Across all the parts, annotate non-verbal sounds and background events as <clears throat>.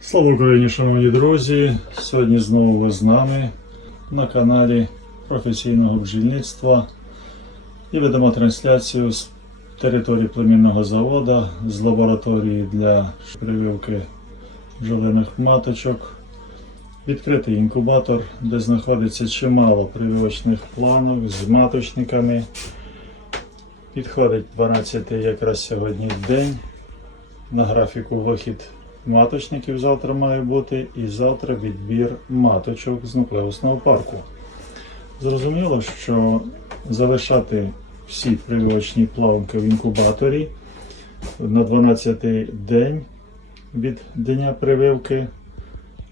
Слава Україні, шановні друзі! Сьогодні знову ви з нами на каналі професійного бджільництва і ведемо трансляцію з території племінного заводу, з лабораторії для прививки бджолиних маточок. Відкритий інкубатор, де знаходиться чимало прививочних планок з маточниками. Підходить 12 якраз сьогодні день. На графіку вихід маточників завтра має бути і завтра відбір маточок з нуклеусного парку. Зрозуміло, що залишати всі прививочні плавки в інкубаторі на 12 день від дня прививки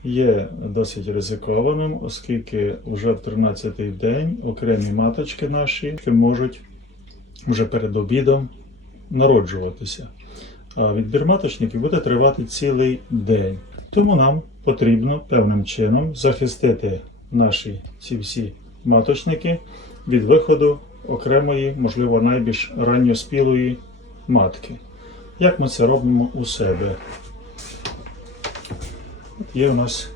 є досить ризикованим, оскільки вже в 13-й день окремі маточки наші можуть вже перед обідом народжуватися. А відбір маточників буде тривати цілий день. Тому нам потрібно певним чином захистити наші ці всі маточники від виходу окремої, можливо, найбільш ранньоспілої матки. Як ми це робимо у себе? От є у нас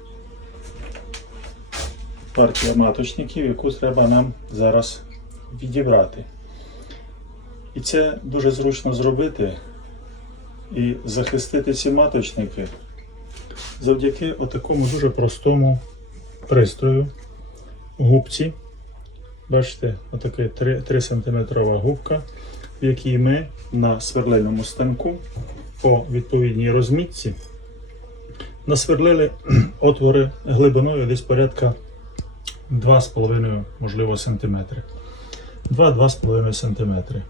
партія маточників, яку треба нам зараз відібрати. І це дуже зручно зробити і захистити ці маточники завдяки отакому дуже простому пристрою губці. Бачите, отака 3, 3 см губка, в якій ми на сверлильному станку по відповідній розмітці насверлили <clears throat> отвори глибиною десь порядка 2,5 можливо сантиметри. 2-2,5 сантиметри.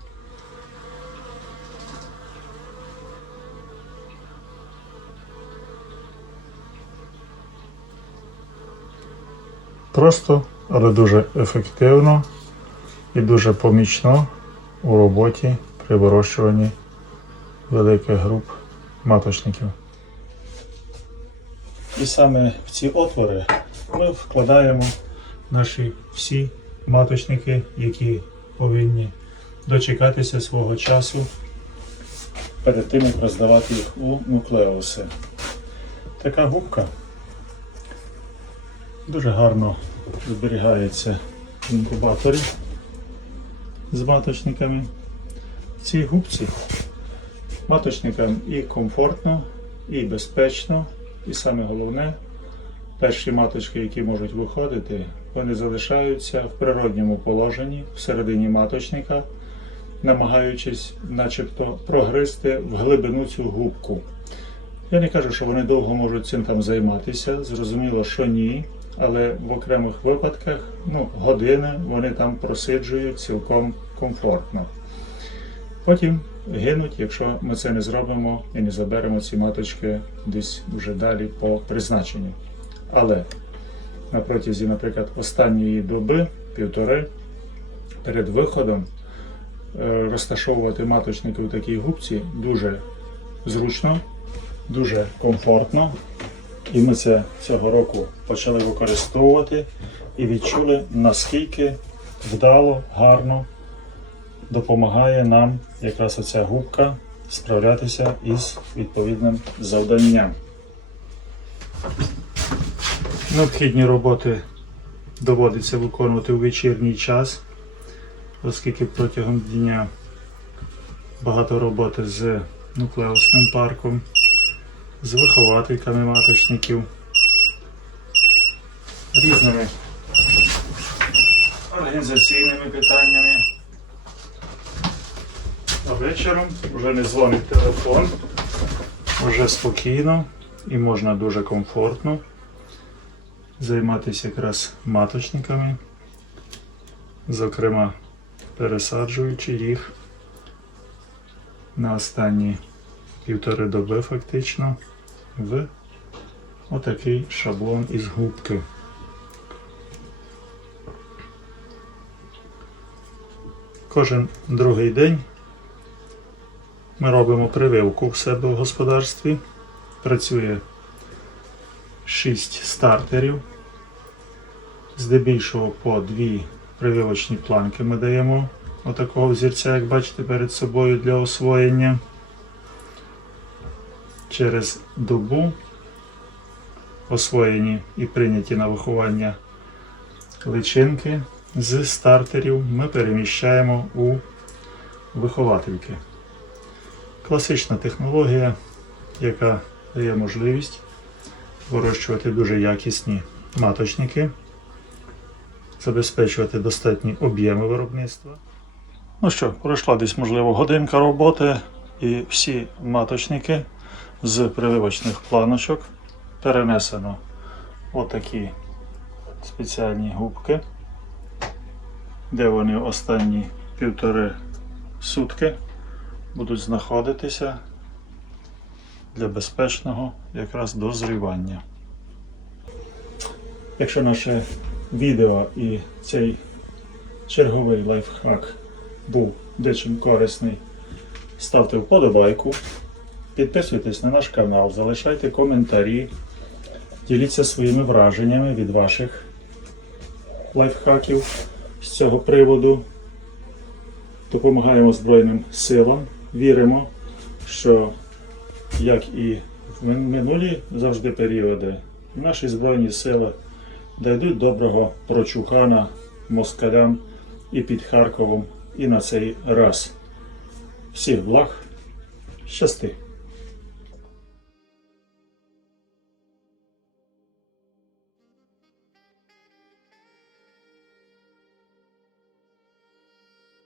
Просто, але дуже ефективно і дуже помічно у роботі при вирощуванні великих груп маточників. І саме в ці отвори ми вкладаємо наші всі маточники, які повинні дочекатися свого часу перед тим, як роздавати їх у нуклеуси. Така губка дуже гарно зберігається в інкубаторі з маточниками. В цій губці маточникам і комфортно, і безпечно, і саме головне, перші маточки, які можуть виходити, вони залишаються в природньому положенні всередині маточника, намагаючись начебто прогризти в глибину цю губку. Я не кажу, що вони довго можуть цим там займатися, зрозуміло, що ні, але в окремих випадках ну, години вони там просиджують цілком комфортно. Потім гинуть, якщо ми це не зробимо і не заберемо ці маточки десь вже далі по призначенню. Але на протязі, наприклад, останньої доби, півтори, перед виходом е, розташовувати маточники у такій губці дуже зручно, дуже комфортно. І ми це цього року почали використовувати і відчули, наскільки вдало, гарно допомагає нам якраз оця губка справлятися із відповідним завданням. Необхідні роботи доводиться виконувати у вечірній час, оскільки протягом дня багато роботи з нуклеусним парком, з виховательками маточників, різними організаційними питаннями. А вечором вже не дзвонить телефон, вже спокійно і можна дуже комфортно займатися якраз маточниками, зокрема пересаджуючи їх на останні півтори доби фактично в отакий шаблон із губки. Кожен другий день ми робимо прививку в себе в господарстві. Працює 6 стартерів. Здебільшого по дві прививочні планки ми даємо отакого взірця, як бачите, перед собою для освоєння. Через добу освоєні і прийняті на виховання личинки з стартерів ми переміщаємо у виховательки. Класична технологія, яка дає можливість вирощувати дуже якісні маточники, забезпечувати достатні об'єми виробництва. Ну що, пройшла десь, можливо, годинка роботи, і всі маточники з прививочних планочок перенесено отакі спеціальні губки, де вони останні півтори сутки будуть знаходитися для безпечного якраз дозрівання. Якщо наше відео і цей черговий лайфхак був дечим корисний, ставте вподобайку, підписуйтесь на наш канал, залишайте коментарі, діліться своїми враженнями від ваших лайфхаків з цього приводу. Допомагаємо Збройним силам. Віримо, що як і в минулі завжди періоди, наші Збройні сили дійдуть доброго прочухана москалям і під Харковом, і на цей раз. Всіх благ, щасти!